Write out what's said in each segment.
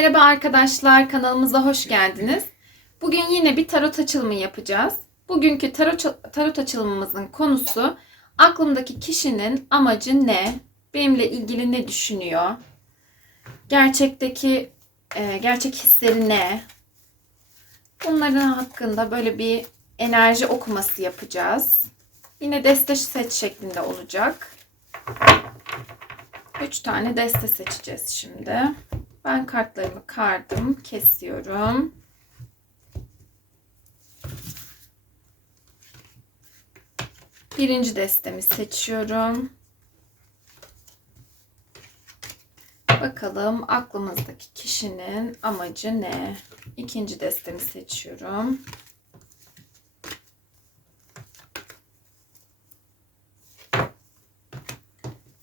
Merhaba arkadaşlar, kanalımıza hoş geldiniz. Bugün yine bir tarot açılımı yapacağız. Bugünkü tarot, tarot açılımımızın konusu aklımdaki kişinin amacı ne? Benimle ilgili ne düşünüyor? Gerçekteki e, gerçek hisleri ne? Bunların hakkında böyle bir enerji okuması yapacağız. Yine deste seç şeklinde olacak. 3 tane deste seçeceğiz şimdi. Ben kartlarımı kardım, kesiyorum. Birinci destemi seçiyorum. Bakalım aklımızdaki kişinin amacı ne? İkinci destemi seçiyorum.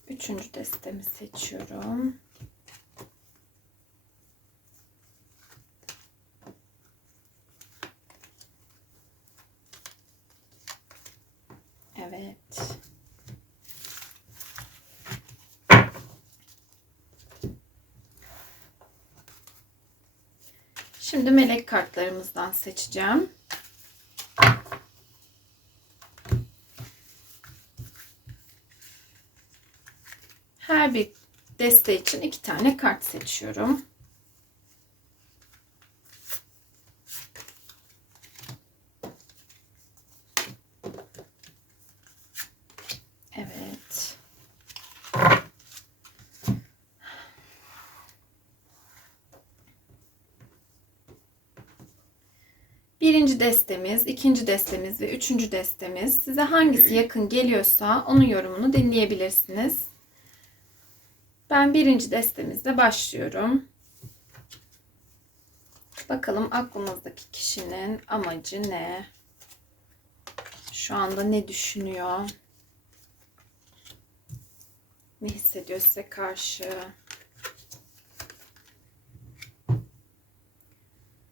Üçüncü destemi seçiyorum. Evet. Şimdi melek kartlarımızdan seçeceğim. Her bir deste için iki tane kart seçiyorum. Evet. Birinci destemiz, ikinci destemiz ve üçüncü destemiz. Size hangisi yakın geliyorsa onun yorumunu dinleyebilirsiniz. Ben birinci destemizle başlıyorum. Bakalım aklımızdaki kişinin amacı ne? Şu anda ne düşünüyor? Ne hissediyor size karşı?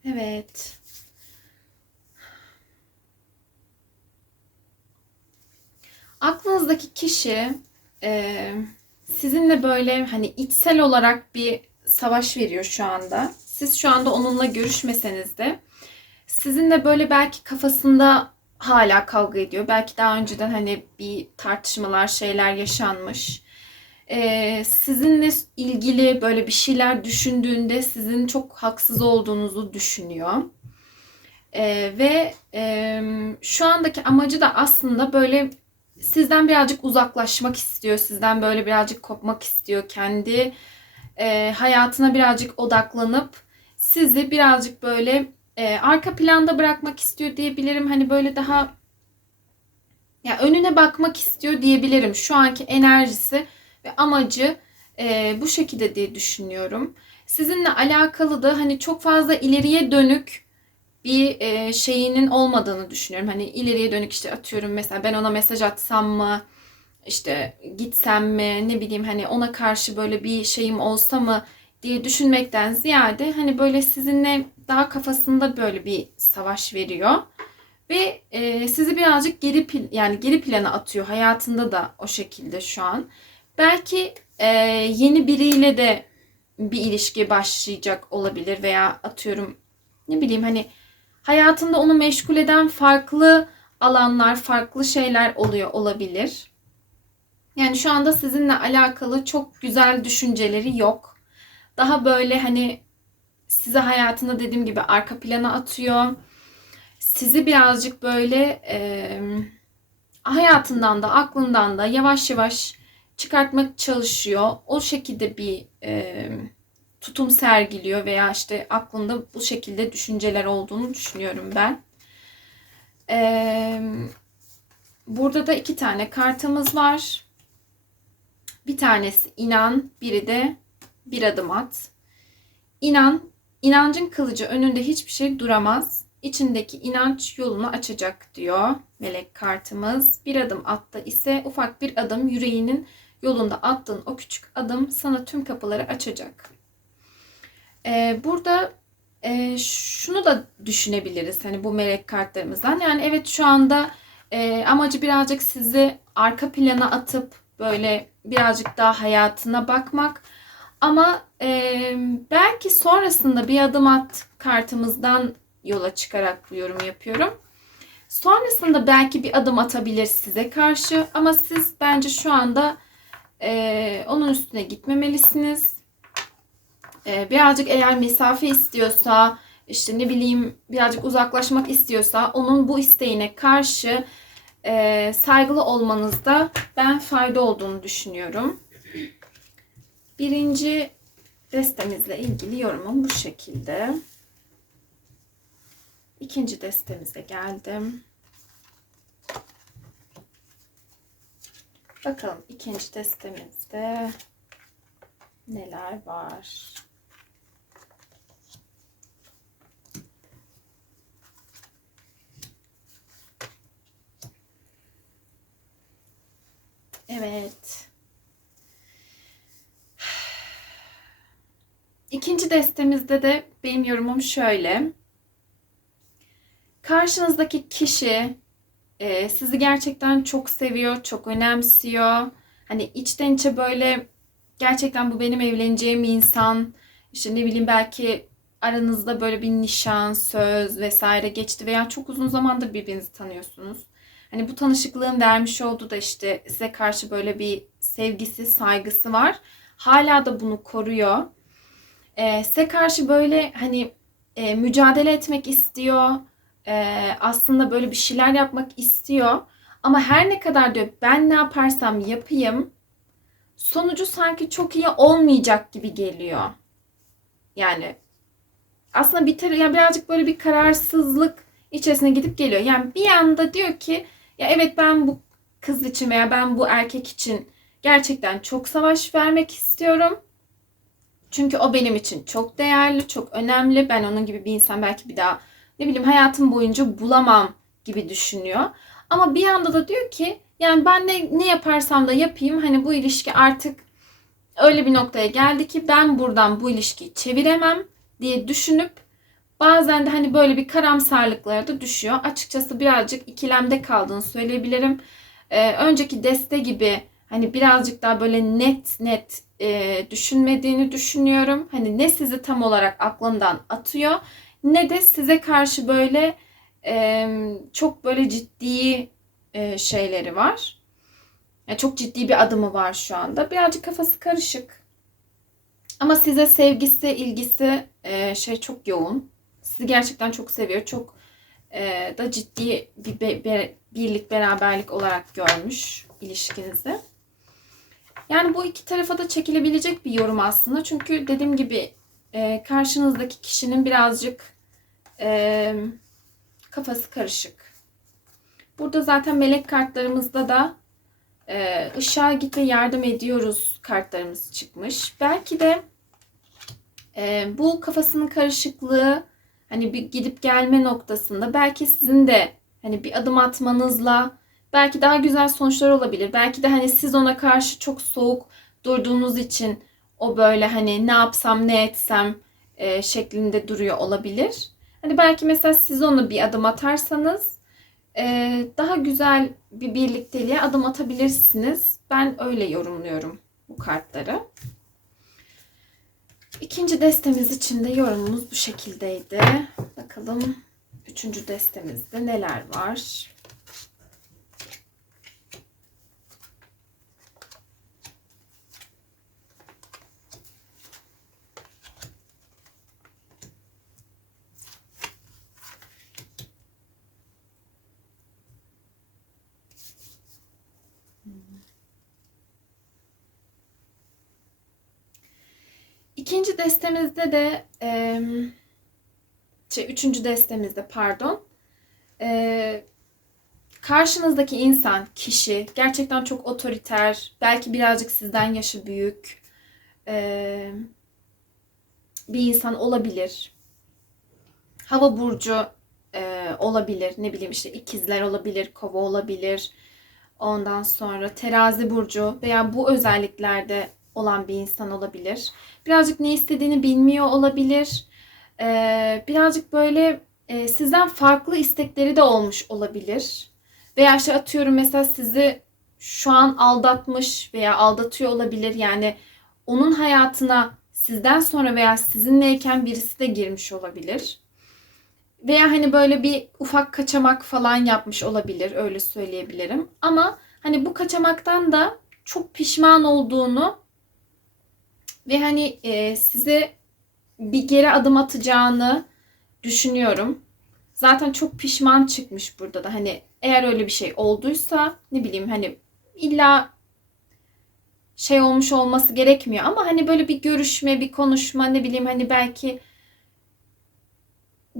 Evet. Aklınızdaki kişi e, sizinle böyle hani içsel olarak bir savaş veriyor şu anda. Siz şu anda onunla görüşmeseniz de sizinle böyle belki kafasında hala kavga ediyor. Belki daha önceden hani bir tartışmalar, şeyler yaşanmış. Ee, sizinle ilgili böyle bir şeyler düşündüğünde sizin çok haksız olduğunuzu düşünüyor. Ee, ve e, şu andaki amacı da aslında böyle sizden birazcık uzaklaşmak istiyor. Sizden böyle birazcık kopmak istiyor. Kendi e, hayatına birazcık odaklanıp sizi birazcık böyle e, arka planda bırakmak istiyor diyebilirim. Hani böyle daha ya önüne bakmak istiyor diyebilirim. Şu anki enerjisi ve amacı e, bu şekilde diye düşünüyorum. Sizinle alakalı da hani çok fazla ileriye dönük bir e, şeyinin olmadığını düşünüyorum. Hani ileriye dönük işte atıyorum mesela ben ona mesaj atsam mı işte gitsem mi ne bileyim hani ona karşı böyle bir şeyim olsa mı diye düşünmekten ziyade hani böyle sizinle daha kafasında böyle bir savaş veriyor ve e, sizi birazcık geri yani geri plana atıyor hayatında da o şekilde şu an. Belki e, yeni biriyle de bir ilişki başlayacak olabilir veya atıyorum ne bileyim hani hayatında onu meşgul eden farklı alanlar, farklı şeyler oluyor olabilir. Yani şu anda sizinle alakalı çok güzel düşünceleri yok. Daha böyle hani size hayatında dediğim gibi arka plana atıyor. Sizi birazcık böyle e, hayatından da aklından da yavaş yavaş çıkartmak çalışıyor. O şekilde bir e, tutum sergiliyor veya işte aklında bu şekilde düşünceler olduğunu düşünüyorum ben. Ee, burada da iki tane kartımız var. Bir tanesi inan, biri de bir adım at. İnan, inancın kılıcı önünde hiçbir şey duramaz. İçindeki inanç yolunu açacak diyor melek kartımız. Bir adım attı ise ufak bir adım yüreğinin yolunda attığın o küçük adım sana tüm kapıları açacak. Ee, burada e, şunu da düşünebiliriz hani bu melek kartlarımızdan. Yani evet şu anda e, amacı birazcık sizi arka plana atıp böyle birazcık daha hayatına bakmak. Ama e, belki sonrasında bir adım at kartımızdan yola çıkarak bu yorum yapıyorum. Sonrasında belki bir adım atabilir size karşı ama siz bence şu anda e, onun üstüne gitmemelisiniz. E, birazcık eğer mesafe istiyorsa, işte ne bileyim birazcık uzaklaşmak istiyorsa onun bu isteğine karşı e, saygılı olmanızda ben fayda olduğunu düşünüyorum. Birinci destemizle ilgili yorumum bu şekilde. İkinci destemize geldim. Bakalım ikinci destemizde neler var? Evet. İkinci destemizde de benim yorumum şöyle. Karşınızdaki kişi e, sizi gerçekten çok seviyor, çok önemsiyor. Hani içten içe böyle gerçekten bu benim evleneceğim insan. İşte ne bileyim belki aranızda böyle bir nişan, söz vesaire geçti veya çok uzun zamandır birbirinizi tanıyorsunuz. Hani bu tanışıklığın vermiş olduğu da işte size karşı böyle bir sevgisi, saygısı var. Hala da bunu koruyor. Ee, size karşı böyle hani e, mücadele etmek istiyor. Ee, aslında böyle bir şeyler yapmak istiyor. Ama her ne kadar diyor ben ne yaparsam yapayım sonucu sanki çok iyi olmayacak gibi geliyor. Yani aslında bir yani birazcık böyle bir kararsızlık içerisine gidip geliyor. Yani bir anda diyor ki ya evet ben bu kız için veya ben bu erkek için gerçekten çok savaş vermek istiyorum. Çünkü o benim için çok değerli, çok önemli. Ben onun gibi bir insan belki bir daha ne bileyim hayatım boyunca bulamam gibi düşünüyor. Ama bir yanda da diyor ki yani ben ne, ne yaparsam da yapayım hani bu ilişki artık öyle bir noktaya geldi ki ben buradan bu ilişkiyi çeviremem diye düşünüp bazen de hani böyle bir karamsarlıklara da düşüyor. Açıkçası birazcık ikilemde kaldığını söyleyebilirim. Ee, önceki deste gibi hani birazcık daha böyle net net e, düşünmediğini düşünüyorum. Hani ne sizi tam olarak aklından atıyor ne de size karşı böyle e, çok böyle ciddi e, şeyleri var. Yani çok ciddi bir adımı var şu anda. Birazcık kafası karışık. Ama size sevgisi, ilgisi e, şey çok yoğun. Sizi gerçekten çok seviyor. Çok e, da ciddi bir be, be, birlik, beraberlik olarak görmüş ilişkinizi. Yani bu iki tarafa da çekilebilecek bir yorum aslında. Çünkü dediğim gibi e, karşınızdaki kişinin birazcık e, kafası karışık. Burada zaten melek kartlarımızda da e, ışığa git ve yardım ediyoruz kartlarımız çıkmış. Belki de e, bu kafasının karışıklığı hani bir gidip gelme noktasında belki sizin de hani bir adım atmanızla belki daha güzel sonuçlar olabilir. Belki de hani siz ona karşı çok soğuk durduğunuz için o böyle hani ne yapsam ne etsem e, şeklinde duruyor olabilir. Hani belki mesela siz onu bir adım atarsanız e, daha güzel bir birlikteliğe adım atabilirsiniz. Ben öyle yorumluyorum bu kartları. İkinci destemiz için de yorumumuz bu şekildeydi. Bakalım üçüncü destemizde neler var? İkinci destemizde de e, şey, üçüncü destemizde pardon e, karşınızdaki insan, kişi gerçekten çok otoriter, belki birazcık sizden yaşı büyük e, bir insan olabilir. Hava burcu e, olabilir, ne bileyim işte ikizler olabilir, kova olabilir. Ondan sonra terazi burcu veya bu özelliklerde olan bir insan olabilir. Birazcık ne istediğini bilmiyor olabilir. Ee, birazcık böyle e, sizden farklı istekleri de olmuş olabilir. Veya işte atıyorum mesela sizi şu an aldatmış veya aldatıyor olabilir. Yani onun hayatına sizden sonra veya sizinleyken birisi de girmiş olabilir. Veya hani böyle bir ufak kaçamak falan yapmış olabilir öyle söyleyebilirim. Ama hani bu kaçamaktan da çok pişman olduğunu ve hani e, size bir geri adım atacağını düşünüyorum. Zaten çok pişman çıkmış burada da. Hani eğer öyle bir şey olduysa ne bileyim hani illa şey olmuş olması gerekmiyor ama hani böyle bir görüşme, bir konuşma ne bileyim hani belki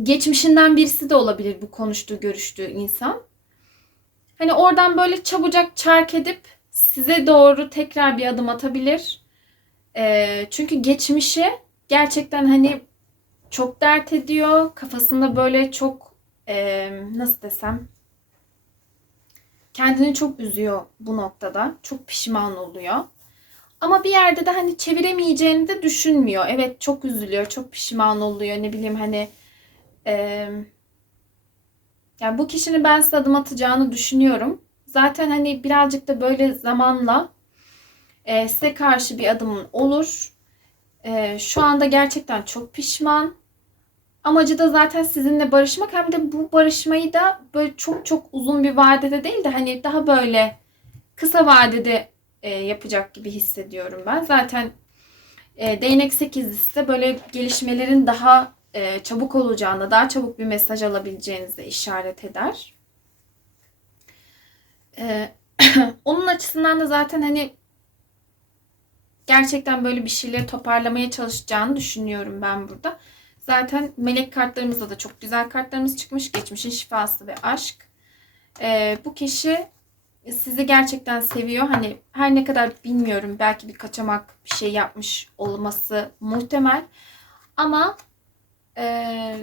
geçmişinden birisi de olabilir bu konuştuğu, görüştüğü insan. Hani oradan böyle çabucak çark edip size doğru tekrar bir adım atabilir. Ee, çünkü geçmişi gerçekten hani çok dert ediyor. Kafasında böyle çok e, nasıl desem kendini çok üzüyor bu noktada. Çok pişman oluyor. Ama bir yerde de hani çeviremeyeceğini de düşünmüyor. Evet çok üzülüyor, çok pişman oluyor. Ne bileyim hani e, yani bu kişinin ben size adım atacağını düşünüyorum. Zaten hani birazcık da böyle zamanla e, size karşı bir adımın olur. E, şu anda gerçekten çok pişman. Amacı da zaten sizinle barışmak hem de bu barışmayı da böyle çok çok uzun bir vadede değil de hani daha böyle kısa vadede e, yapacak gibi hissediyorum ben. Zaten e, değnek sekizlisi de böyle gelişmelerin daha e, çabuk olacağını, daha çabuk bir mesaj alabileceğinizi işaret eder. E, onun açısından da zaten hani gerçekten böyle bir şeyleri toparlamaya çalışacağını düşünüyorum ben burada. Zaten melek kartlarımızda da çok güzel kartlarımız çıkmış. Geçmişin şifası ve aşk. Ee, bu kişi sizi gerçekten seviyor. Hani her ne kadar bilmiyorum belki bir kaçamak bir şey yapmış olması muhtemel. Ama e,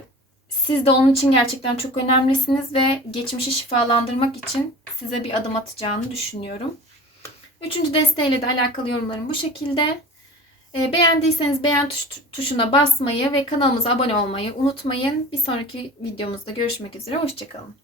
siz de onun için gerçekten çok önemlisiniz ve geçmişi şifalandırmak için size bir adım atacağını düşünüyorum. Üçüncü desteğiyle de alakalı yorumlarım bu şekilde. E, beğendiyseniz beğen tuş, tuşuna basmayı ve kanalımıza abone olmayı unutmayın. Bir sonraki videomuzda görüşmek üzere. Hoşçakalın.